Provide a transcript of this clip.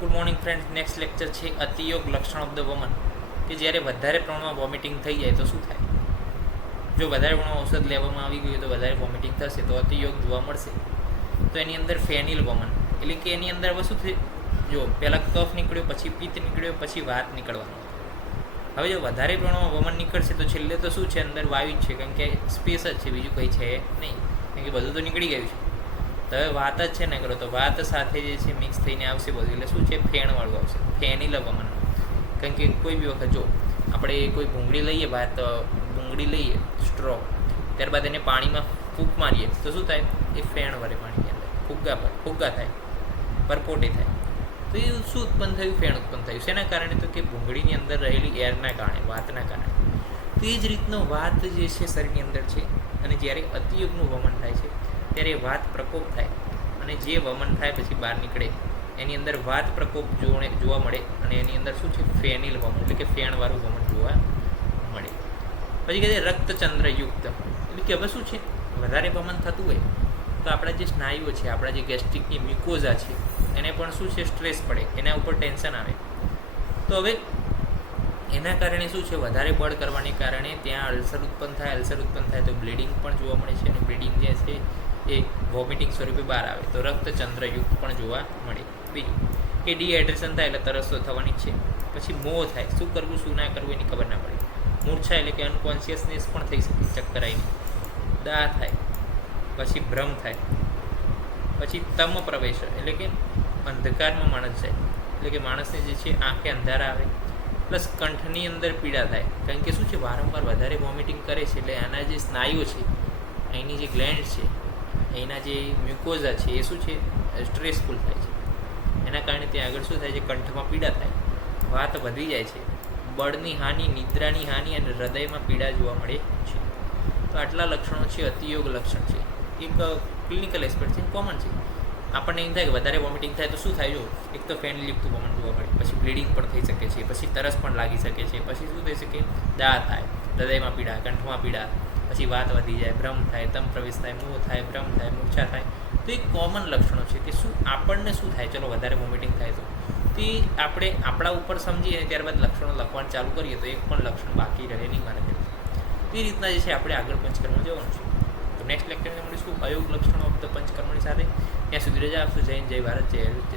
Good morning friends. Next lecture છે અતિયોગ લક્ષણ of the વમન, કે જ્યારે વધારે પ્રમાણમાં વોમિટિંગ થઈ જાય તો શું થાય. જો વધારે પ્રમાણમાં ઔષધ લેવામાં આવી ગયું તો વધારે વોમિટિંગ થશે તો અતિયોગ જોવા મળશે. તો એની અંદર ફેનિલ વમન એટલે કે એની અંદર વસ્તુ થઈ, જો પહેલાં કફ નીકળ્યો, પછી પિત્ત નીકળ્યો, પછી વાત નીકળવાનો. હવે જો વધારે પ્રમાણમાં વમન નીકળશે તો છેલ્લે તો શું છે, અંદર વાયુ જ છે, કારણ કે સ્પેસ જ છે, બીજું કંઈ છે નહીં, કારણ કે બધું તો નીકળી ગયું છે. તો હવે વાત જ છે ને કરો તો વાત સાથે જે છે મિક્સ થઈને આવશે બધું, એટલે શું છે, ફેણવાળું આવશે, ફેનિલ વમન. કારણ કે કોઈ બી વખત જો આપણે કોઈ ભૂંગળી લઈએ, ભૂંગળી લઈએ સ્ટ્રો, ત્યારબાદ એને પાણીમાં ફૂંક મારીએ તો શું થાય, એ ફેણ વળે પાણીની અંદર, ફુગ્ગા થાય, પરપોટે થાય. તો એ શું ઉત્પન્ન થયું, ફેણ ઉત્પન્ન થયું. શેના કારણે, તો કે ભૂંગળીની અંદર રહેલી એરના કારણે, વાતના કારણે. તો એ જ રીતનો વાત જે છે શરીરની અંદર છે, અને જ્યારે અતિયોગનું વમન થાય છે ત્યારે વાત પ્રકોપ થાય, અને જે વમન થાય પછી બહાર નીકળે એની અંદર વાત પ્રકોપ જોવા મળે, અને એની અંદર શું છે, ફેનિલ વમન એટલે કે ફેણવાળું વમન જોવા મળે. પછી કહે છે રક્તચંદ્રયુક્ત, એટલે કે હવે શું છે, વધારે વમન થતું હોય તો આપણા જે સ્નાયુઓ છે, આપણા જે ગેસ્ટ્રિકની મ્યુકોઝા છે, એને પણ શું છે, સ્ટ્રેસ પડે, એના ઉપર ટેન્શન આવે. તો હવે એના કારણે શું છે, વધારે બળ કરવાને કારણે ત્યાં અલ્સર ઉત્પન્ન થાય તો બ્લીડિંગ પણ જોવા મળે છે, અને બ્લીડિંગ જે છે એ વોમિટિંગ સ્વરૂપે બહાર આવે તો રક્તચંદ્રયુક્ત પણ જોવા મળે. બીજું કે ડિહાઇડ્રેશન થાય એટલે તરસ તો થવાની જ છે. પછી મોહ થાય, શું કરવું શું ના કરવું એની ખબર ના પડે. મૂર્છા એટલે કે અનકોન્શિયસનેસ પણ થઈ શકે, ચક્કર આવીને. દાહ થાય, પછી ભ્રમ થાય, પછી તમ પ્રવેશ એટલે કે અંધકારમાં માણસ જાય, એટલે કે માણસને જે છે આંખે અંધારા આવે, પ્લસ કંઠની અંદર પીડા થાય, કારણ કે શું છે, વારંવાર વધારે વોમિટિંગ કરે છે એટલે આના જે સ્નાયુઓ છે, અહીંની જે ગ્લેન્ડ છે, એના જે મ્યુકોઝા છે, એ શું છે, સ્ટ્રેસફુલ થાય છે. એના કારણે ત્યાં આગળ શું થાય છે, કંઠમાં પીડા થાય, વાત વધી જાય છે, બળની હાનિ, નિદ્રાની હાનિ અને હૃદયમાં પીડા જોવા મળે છે. તો આટલા લક્ષણો છે, અતિયોગ લક્ષણ છે. એક ક્લિનિકલ એસ્પેક્ટ છે, કોમન છે. આપણને એમ થાય કે વધારે વોમિટિંગ થાય તો શું થાય, જો એક તો ફેનયુક્ત વમન જોવા મળે, પછી બ્લીડિંગ પણ થઈ શકે છે, પછી તરસ પણ લાગી શકે છે, પછી શું થઈ શકે, દાહ થાય, હૃદયમાં પીડા, કંઠમાં પીડા, પછી વાત વધી જાય, ભ્રમ થાય, તમ પ્રવેશ થાય, મોહ થાય, ભ્રમ થાય, મૂર્છા થાય. તો એ કોમન લક્ષણો છે કે શું આપણને શું થાય, ચલો વધારે વોમિટિંગ થાય તો તે આપણે આપણા ઉપર સમજીએ અને ત્યારબાદ લક્ષણો લખવાનું ચાલુ કરીએ તો એક પણ લક્ષણ બાકી રહે નહીં મારે. તે રીતના જે છે આપણે આગળ પંચકર્મ જવાનું છે. તો નેક્સ્ટ લેક્ચરમાં મળીશું અયોગ લક્ષણો ઓફ ધ પંચકર્મની સાથે. ત્યાં સુધી રજા આપશો. જય હિન્દ, જય ભારત, જય હિન્દ.